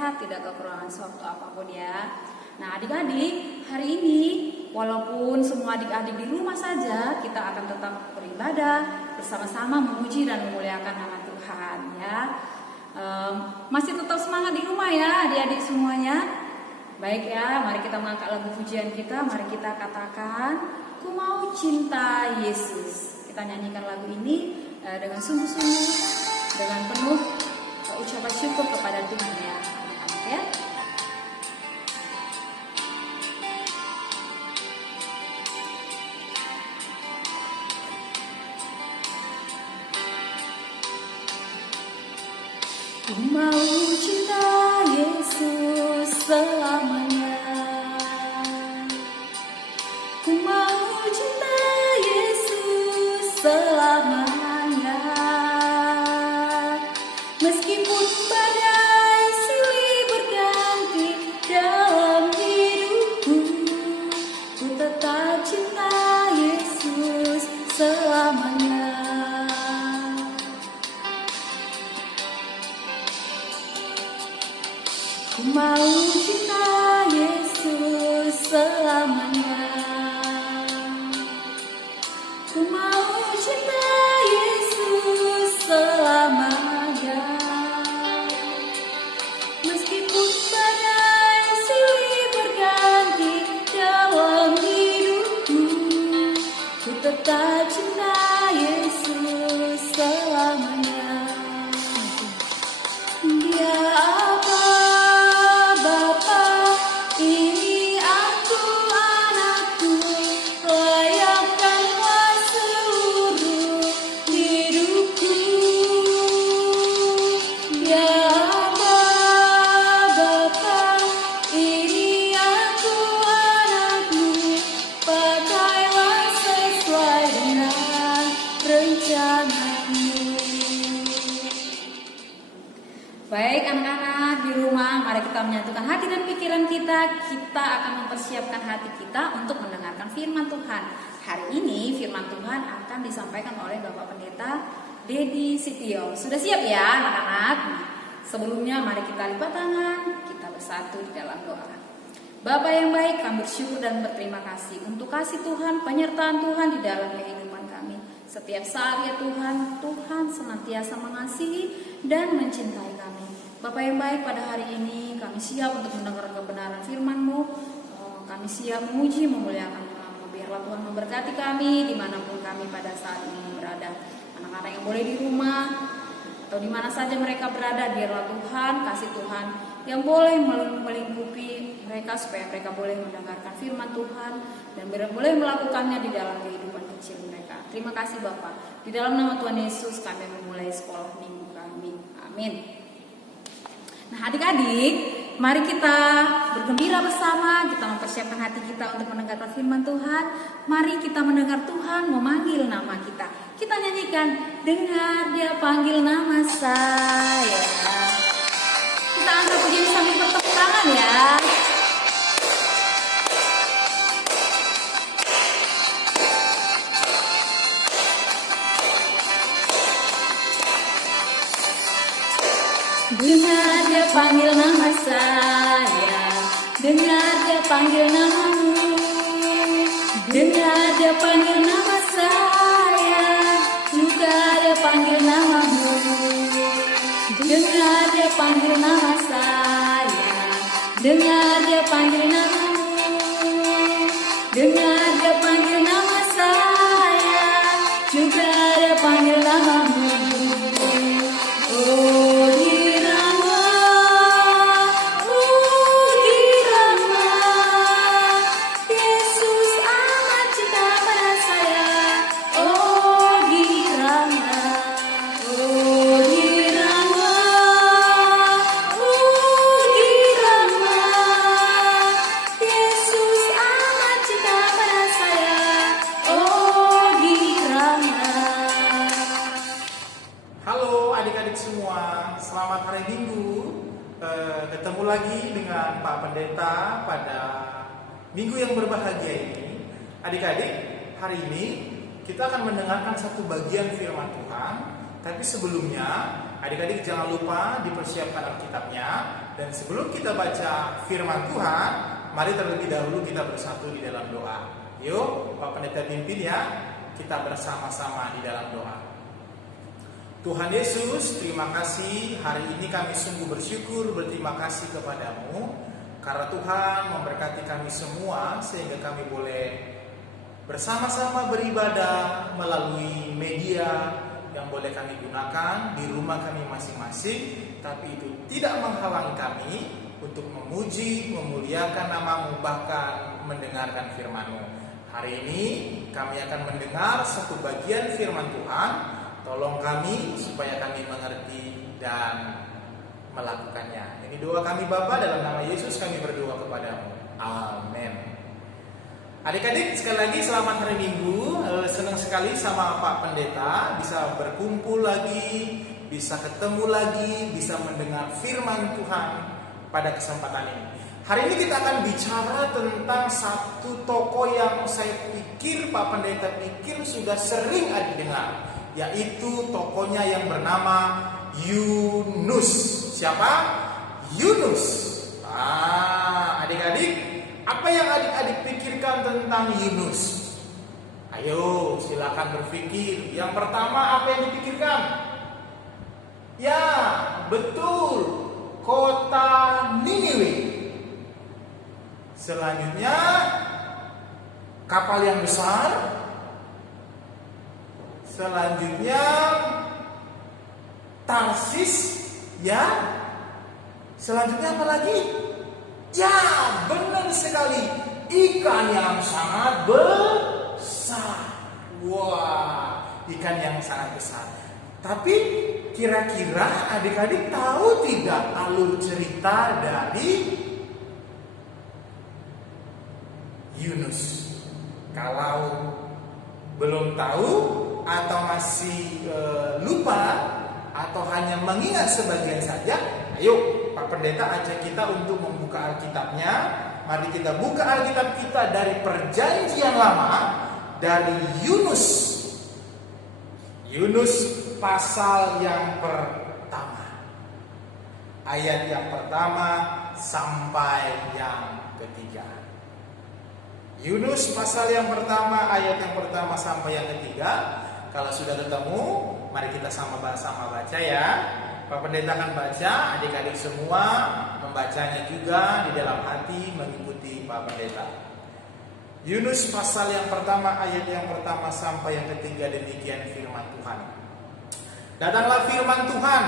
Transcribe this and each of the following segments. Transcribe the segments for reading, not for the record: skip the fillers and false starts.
sehat, tidak kekurangan suatu apapun ya. Nah adik-adik, hari ini walaupun semua adik-adik di rumah saja, kita akan tetap beribadah bersama-sama memuji dan memuliakan nama Tuhan ya. Masih tetap semangat di rumah ya adik-adik semuanya. Baik ya, mari kita mengangkat lagu pujian kita. Mari kita katakan, ku mau cinta Yesus. Kita nyanyikan lagu ini dengan sungguh-sungguh, dengan penuh ucapan syukur kepada Tuhan ya, anak-anak ya. Ku mau cinta Yesus selamanya. Ku mau cinta Yesus selamanya. Meskipun badai silih berganti dalam hidupku, ku tetap cinta Yesus selamanya. Ku mau cinta Yesus selamanya. Ku mau cinta Yesus selamanya. Meskipun badai silih berganti dalam hidupku, ku tetap cinta Yesus selamanya. Dia apa? Baik anak-anak di rumah, mari kita menyatukan hati dan pikiran kita. Kita akan mempersiapkan hati kita untuk mendengarkan firman Tuhan. Hari ini firman Tuhan akan disampaikan oleh Bapak Pendeta Dedi Sitio. Sudah siap ya anak-anak? Nah, sebelumnya mari kita lipat tangan, kita bersatu di dalam doa. Bapa yang baik, kami bersyukur dan berterima kasih untuk kasih Tuhan, penyertaan Tuhan di dalam kehidupan kami. Setiap saat ya Tuhan, Tuhan senantiasa mengasihi dan mencintai kami. Bapak yang baik, pada hari ini kami siap untuk mendengar kebenaran firman-Mu. Kami siap memuji, memuliakan nama-Mu. Biarlah Tuhan memberkati kami dimanapun kami pada saat ini berada. Anak-anak yang boleh di rumah atau di mana saja mereka berada, biarlah Tuhan, kasih Tuhan yang boleh melingkupi mereka supaya mereka boleh mendengarkan firman Tuhan dan boleh melakukannya di dalam kehidupan kecil mereka. Terima kasih Bapak. Di dalam nama Tuhan Yesus kami memulai sekolah minggu kami. Amin. Nah adik-adik, mari kita bergembira bersama, kita mempersiapkan hati kita untuk mendengarkan firman Tuhan. Mari kita mendengar Tuhan memanggil nama kita. Kita nyanyikan, dengar Dia panggil nama saya. Kita angkat pujian sambil bertepuk tangan ya. Dengar Dia panggil nama saya, dengar Dia panggil namamu. Dengar Dia panggil nama saya, juga Dia panggil namamu. Dengar Dia panggil nama saya, dengar Dia panggil namamu. Dengar Dia panggil nama saya, juga Dia panggil namamu. Oh Dirama, oh Dirama, Yesus amat cinta pada saya. Oh Dirama, oh Dirama, oh Dirama, Yesus amat cinta pada saya. Oh Dirama. Halo adik-adik semua, selamat hari Minggu. Ketemu lagi dengan Pak Pendeta pada minggu yang berbahagia ini. Adik-adik, hari ini kita akan mendengarkan satu bagian firman Tuhan. Tapi sebelumnya adik-adik jangan lupa dipersiapkan Alkitabnya. Dan sebelum kita baca firman Tuhan, mari terlebih dahulu kita bersatu di dalam doa. Yuk, Pak Pendeta pimpin ya, kita bersama-sama di dalam doa. Tuhan Yesus, terima kasih. Hari ini kami sungguh bersyukur, berterima kasih kepadamu. Karena Tuhan memberkati kami semua sehingga kami boleh bersama-sama beribadah melalui media yang boleh kami gunakan di rumah kami masing-masing. Tapi itu tidak menghalangi kami untuk memuji, memuliakan nama-Mu, bahkan mendengarkan firman-Mu. Hari ini kami akan mendengar satu bagian firman Tuhan. Tolong kami supaya kami mengerti dan melakukannya. Ini doa kami Bapa, dalam nama Yesus kami berdoa kepadamu. Amin. Adik-adik sekali lagi selamat hari Minggu. Senang sekali sama Pak Pendeta bisa berkumpul lagi, bisa ketemu lagi, bisa mendengar firman Tuhan pada kesempatan ini. Hari ini kita akan bicara tentang satu tokoh yang saya pikir Pak Pendeta pikir sudah sering ada dengar, yaitu tokohnya yang bernama Yunus. Siapa? Yunus. Adik-adik, apa yang adik-adik pikirkan tentang Yunus? Ayo, silakan berpikir. Yang pertama, apa yang dipikirkan? Ya, betul, kota Niniwe. Selanjutnya, kapal yang besar. Selanjutnya, Tarsis. Ya, selanjutnya apa lagi? Ya, benar sekali, ikan yang sangat besar. Wah, ikan yang sangat besar. Tapi kira-kira adik-adik tahu tidak alur cerita dari Yunus? Kalau belum tahu atau masih lupa atau hanya mengingat sebagian saja, ayo Pak Pendeta ajak kita untuk membuka Alkitabnya. Mari kita buka Alkitab kita dari Perjanjian Lama, dari Yunus. Yunus pasal yang pertama, ayat yang pertama sampai yang ketiga. Yunus pasal yang pertama, ayat yang pertama sampai yang ketiga. Kalau sudah ketemu, mari kita sama-sama baca ya. Pak Pendeta akan baca, adik-adik semua membacanya juga di dalam hati mengikuti Pak Pendeta. Yunus pasal yang pertama, ayat yang pertama sampai yang ketiga, demikian firman Tuhan. Datanglah firman Tuhan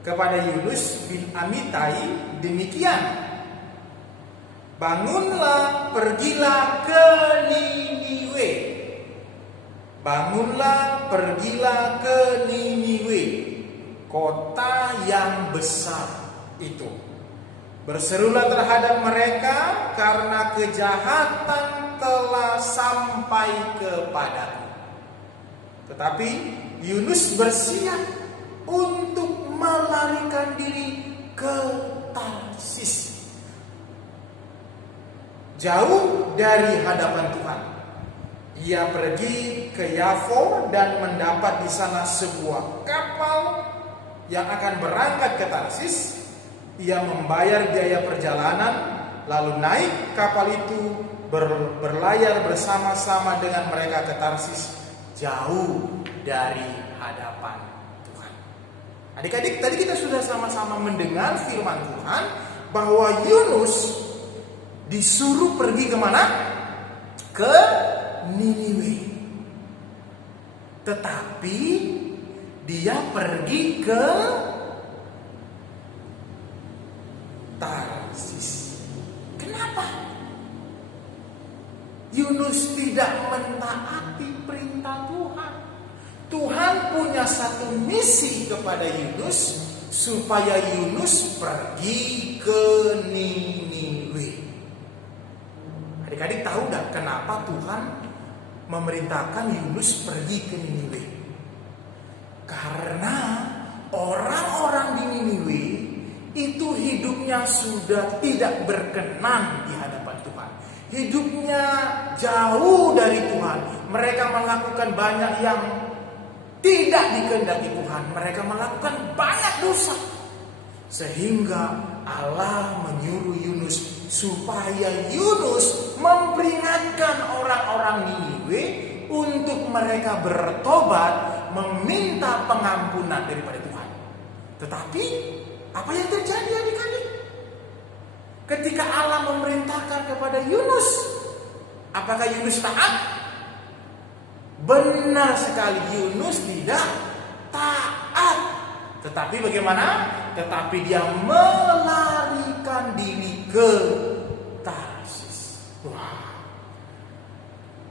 kepada Yunus bin Amitai demikian. Bangunlah, pergilah ke Niniwe. Bangunlah, pergilah ke Niniwe, kota yang besar itu. Berserulah terhadap mereka karena kejahatan telah sampai kepadaku. Tetapi Yunus bersiap untuk melarikan diri ke Tarsis, jauh dari hadapan Tuhan. Ia pergi ke Yafo dan mendapat di sana sebuah kapal yang akan berangkat ke Tarsis. Ia membayar biaya perjalanan, lalu naik kapal itu berlayar bersama-sama dengan mereka ke Tarsis, jauh dari hadapan Tuhan. Adik-adik, tadi kita sudah sama-sama mendengar firman Tuhan bahwa Yunus disuruh pergi kemana? Ke Niniwe. Tetapi dia pergi ke Tarsis. Kenapa? Yunus tidak mentaati perintah Tuhan. Tuhan punya satu misi kepada Yunus, supaya Yunus pergi ke Niniwe. Adik-adik tahu tidak kenapa Tuhan memerintahkan Yunus pergi ke Niniwe? Karena orang-orang di Niniwe itu hidupnya sudah tidak berkenan di hadapan Tuhan. Hidupnya jauh dari Tuhan. Mereka melakukan banyak yang tidak dikehendaki Tuhan, mereka melakukan banyak dosa. Sehingga Allah menyuruh Yunus supaya Yunus memperingatkan orang-orang Niniwe untuk mereka bertobat, meminta pengampunan daripada Tuhan. Tetapi apa yang terjadi adik-adik? Ketika Allah memerintahkan kepada Yunus, apakah Yunus taat? Benar sekali, Yunus tidak taat. Tetapi bagaimana? Tetapi dia melarikan diri ke Tarsis. Wah,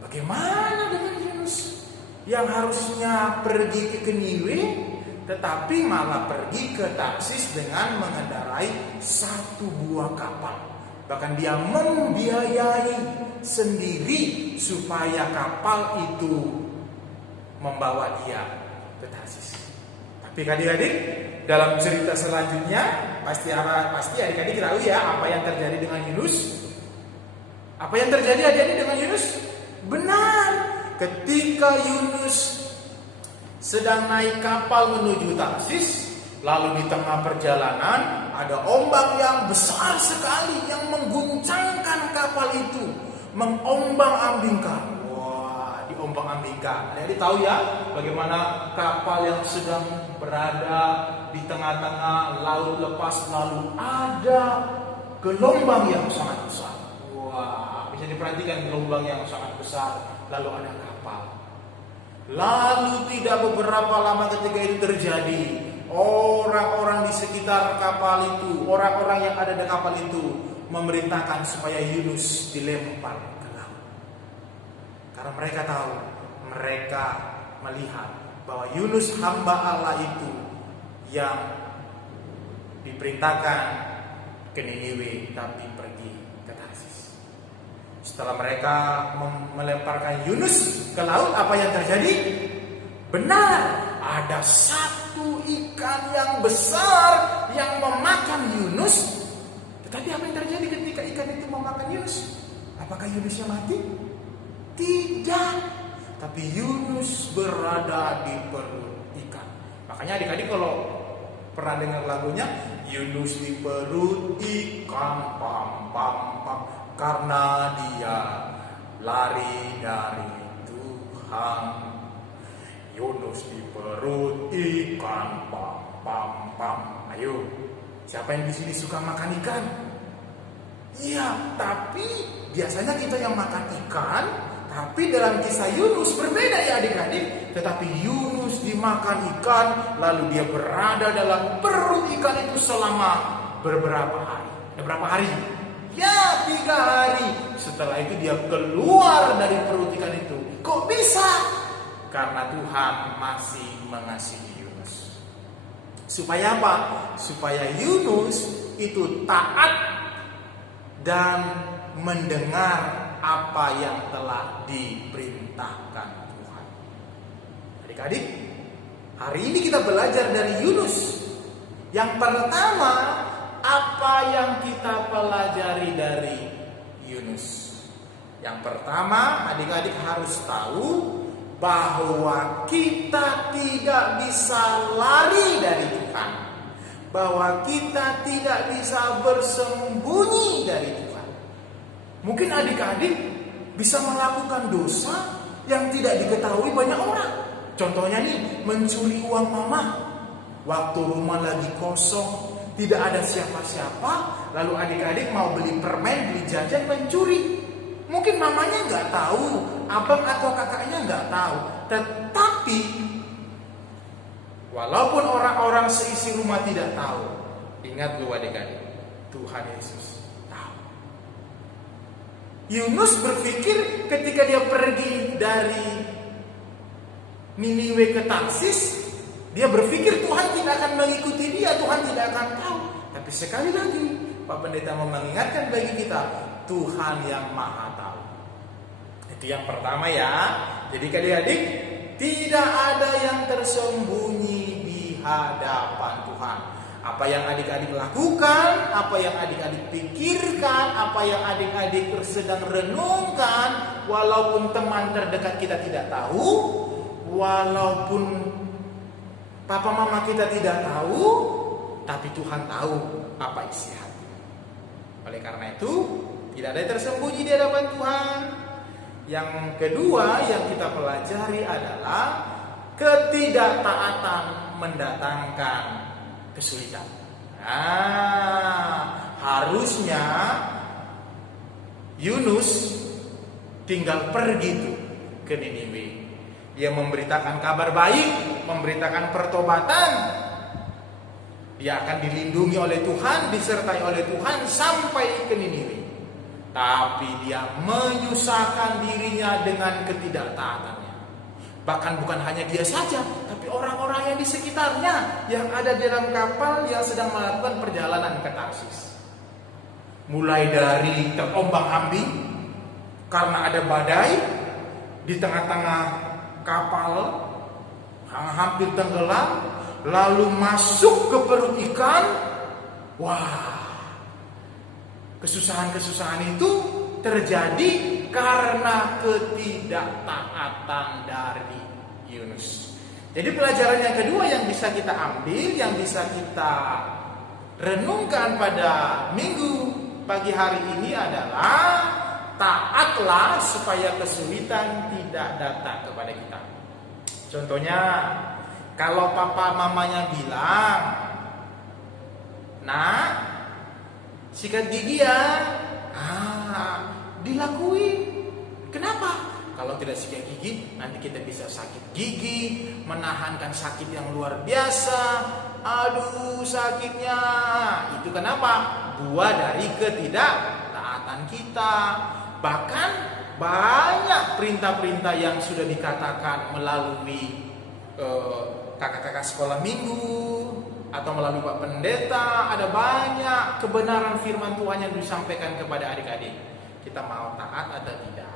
bagaimana dengan Yunus yang harusnya pergi ke Niniwe, tetapi malah pergi ke Tarsis dengan mengendarai satu buah kapal. Bahkan dia membiayai sendiri supaya kapal itu membawa dia ke Tarsis. Tapi adik-adik, dalam cerita selanjutnya pasti adik-adik tahu ya apa yang terjadi dengan Yunus. Apa yang terjadi adik-adik dengan Yunus? Benar, ketika Yunus sedang naik kapal menuju Tarsis, lalu di tengah perjalanan ada ombak yang besar sekali yang mengguncangkan kapal itu, mengombang-ambingkan. Wah, diombang-ambingkan. Jadi tahu ya bagaimana kapal yang sedang berada di tengah-tengah laut lepas, lalu ada gelombang yang sangat besar. Wah, bisa diperhatikan gelombang yang sangat besar, lalu ada kapal. Lalu tidak beberapa lama ketika itu terjadi, orang-orang di sekitar kapal itu, orang-orang yang ada di kapal itu memerintahkan supaya Yunus dilempar ke laut. Karena mereka tahu, mereka melihat bahwa Yunus hamba Allah itu yang diperintahkan ke Niniwe tapi pergi ke Tarsis. Setelah mereka melemparkan Yunus ke laut, apa yang terjadi? Benar, ada satu ikan yang besar yang memakan Yunus. Tetapi apa yang terjadi ketika ikan itu memakan Yunus? Apakah Yunusnya mati? Tidak. Tapi Yunus berada di perut ikan. Makanya adik-adik kalau pernah dengar lagunya, Yunus di perut ikan, pam pam pam, karena dia lari dari Tuhan. Yunus di perut ikan, pam pam pam. Ayo, siapa yang di sini suka makan ikan? Iya, tapi biasanya kita yang makan ikan. Tapi dalam kisah Yunus berbeda ya adik-adik. Tetapi Yunus dimakan ikan, lalu dia berada dalam perut ikan itu selama beberapa hari. Berapa hari? Ya, 3 hari. Setelah itu dia keluar dari perut ikan itu. Kok bisa? Karena Tuhan masih mengasihi Yunus. Supaya apa? Supaya Yunus itu taat dan mendengar apa yang telah diperintahkan Tuhan. Adik-adik, hari ini kita belajar dari Yunus. Yang pertama, apa yang kita pelajari dari Yunus? Yang pertama, adik-adik harus tahu bahwa kita tidak bisa lari dari Tuhan, bahwa kita tidak bisa bersembunyi dari Tuhan. Mungkin adik-adik bisa melakukan dosa yang tidak diketahui banyak orang. Contohnya nih, mencuri uang mama waktu rumah lagi kosong, tidak ada siapa-siapa, lalu adik-adik mau beli permen, beli jajan, mencuri. Mungkin mamanya nggak tahu, abang atau kakaknya nggak tahu. Tetapi walaupun orang-orang seisi rumah tidak tahu, ingat lu adik-adik, Tuhan Yesus tahu. Yunus berpikir ketika dia pergi dari Niniwe ke Tarsis, dia berpikir Tuhan tidak akan mengikuti dia, Tuhan tidak akan tahu. Tapi sekali lagi, Pak Pendeta mau mengingatkan bagi kita, Tuhan yang Maha Tahu. Itu yang pertama ya. Jadi adik-adik, tidak ada yang tersembunyi di hadapan Tuhan. Apa yang adik-adik lakukan, apa yang adik-adik pikirkan, apa yang adik-adik sedang renungkan, walaupun teman terdekat kita tidak tahu, walaupun papa mama kita tidak tahu, tapi Tuhan tahu apa isi hati. Oleh karena itu, tidak ada yang tersembunyi di hadapan Tuhan. Yang kedua yang kita pelajari adalah ketidaktaatan mendatangkan kesulitan. Harusnya Yunus tinggal pergi tuh ke Niniwe. Dia memberitakan kabar baik, memberitakan pertobatan. Dia akan dilindungi oleh Tuhan, disertai oleh Tuhan sampai ke Niniwe. Tapi dia menyusahkan dirinya dengan ketidaktaatannya. Bahkan bukan hanya dia saja, tapi orang-orang yang di sekitarnya yang ada di dalam kapal yang sedang melakukan perjalanan ke Tarsis. Mulai dari terombang-ambing karena ada badai di tengah-tengah kapal, hampir tenggelam, lalu masuk ke perut ikan. Wah, kesusahan-kesusahan itu terjadi karena ketidaktaatan dari Yunus. Jadi pelajaran yang kedua yang bisa kita ambil, yang bisa kita renungkan pada minggu pagi hari ini adalah taatlah supaya kesulitan tidak datang kepada kita. Contohnya, kalau papa mamanya bilang, "Nak, sikat gigi ya," dilakuin. Kenapa? Kalau tidak sikat gigi, nanti kita bisa sakit gigi, menahankan sakit yang luar biasa. Aduh, sakitnya. Itu kenapa? Buah dari ketidaktaatan kita. Bahkan banyak perintah-perintah yang sudah dikatakan melalui kakak-kakak sekolah minggu atau melalui Pak Pendeta. Ada banyak kebenaran firman Tuhan yang disampaikan kepada adik-adik. Kita mau taat atau tidak?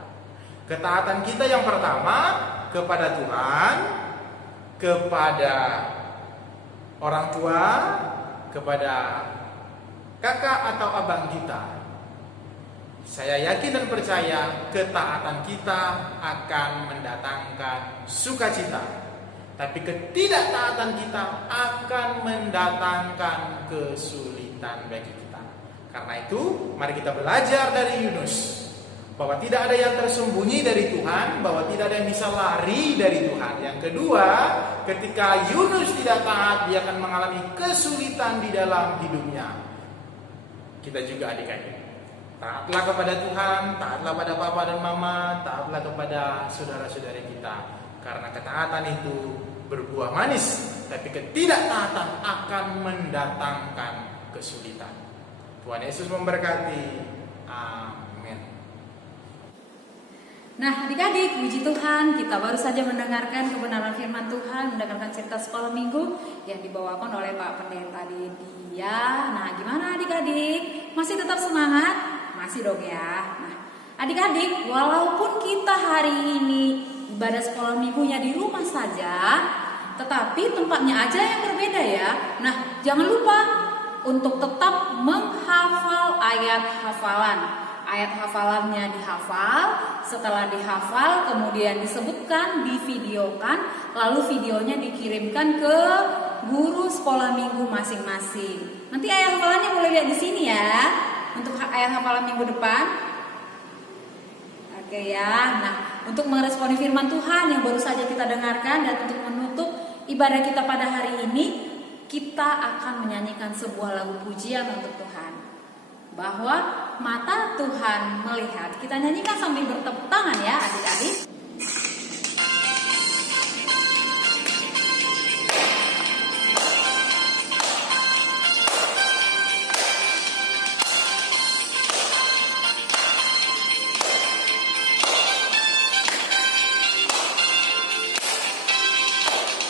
Ketaatan kita yang pertama kepada Tuhan, kepada orang tua, kepada kakak atau abang kita. Saya yakin dan percaya ketaatan kita akan mendatangkan sukacita. Tapi ketidaktaatan kita akan mendatangkan kesulitan bagi kita. Karena itu, mari kita belajar dari Yunus. Bahwa tidak ada yang tersembunyi dari Tuhan, bahwa tidak ada yang bisa lari dari Tuhan. Yang kedua, ketika Yunus tidak taat, dia akan mengalami kesulitan di dalam hidupnya. Kita juga adik-adik, taatlah kepada Tuhan, taatlah pada papa dan mama, taatlah kepada saudara-saudari kita. Karena ketaatan itu berbuah manis, tapi ketidaktaatan akan mendatangkan kesulitan. Tuhan Yesus memberkati. Nah, adik-adik, puji Tuhan, kita baru saja mendengarkan kebenaran firman Tuhan, mendengarkan cerita sekolah minggu yang dibawakan oleh Pak Pendeta Didia. Nah, gimana adik-adik? Masih tetap semangat? Masih dong ya. Nah, adik-adik, walaupun kita hari ini ibadah sekolah minggunya di rumah saja, tetapi tempatnya aja yang berbeda ya. Nah, jangan lupa untuk tetap menghafal ayat hafalan. Ayat hafalannya dihafal, setelah dihafal kemudian disebutkan, divideokan, lalu videonya dikirimkan ke guru sekolah minggu masing-masing. Nanti ayat hafalannya boleh lihat di sini ya, untuk ayat hafalan minggu depan. Oke ya, nah untuk meresponi firman Tuhan yang baru saja kita dengarkan dan untuk menutup ibadah kita pada hari ini, kita akan menyanyikan sebuah lagu pujian untuk Tuhan. Bahwa mata Tuhan melihat. Kita nyanyikan sambil bertepuk tangan ya adik-adik.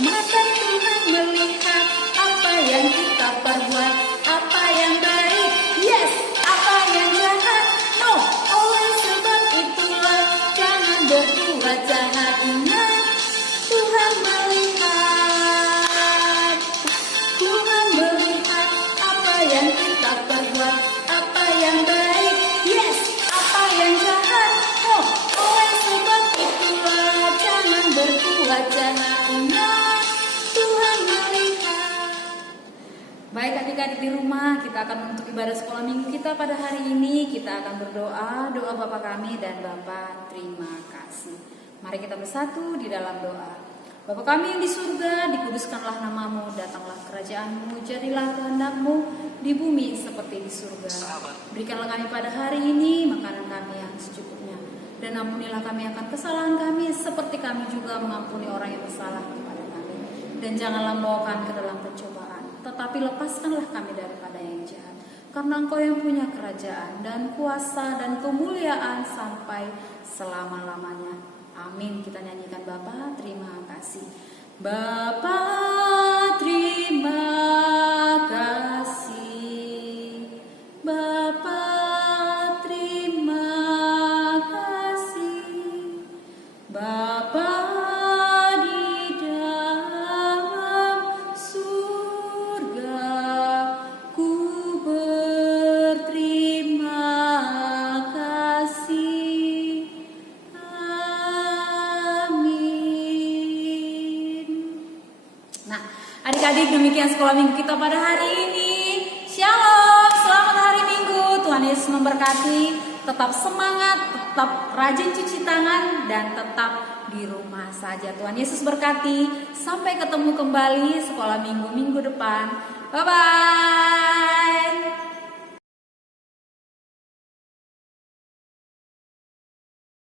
Mata Tuhan melihat apa yang kita perbuat, apa yang baik, yes, apa yang jahat, no. Oleh sebab itulah jangan berbuat kita akan menutup ibadah sekolah minggu kita pada hari ini. Kita akan berdoa, doa Bapa kami dan Bapa terima kasih. Mari kita bersatu di dalam doa. Bapa kami yang di surga, dikuduskanlah namamu, datanglah kerajaanmu, jadilah kehendak-mu di bumi seperti di surga. Berikanlah kami pada hari ini makanan kami yang secukupnya, dan ampunilah kami akan kesalahan kami, seperti kami juga mengampuni orang yang bersalah kepada kami. Dan janganlah membawa kami ke dalam pencobaan, tetapi lepaskanlah kami daripada yang jahat. Karena Engkau yang punya kerajaan dan kuasa dan kemuliaan sampai selama-lamanya. Amin. Kita nyanyikan Bapa terima kasih. Bapa terima kasih. Bapa terima kasih. Bapa di dalam surga, ku berterima kasih. Adik-adik, demikian sekolah minggu kita pada hari ini. Shalom, selamat hari Minggu. Tuhan Yesus memberkati. Tetap semangat, tetap rajin cuci tangan, dan tetap di rumah saja. Tuhan Yesus berkati. Sampai ketemu kembali sekolah minggu depan. Bye-bye.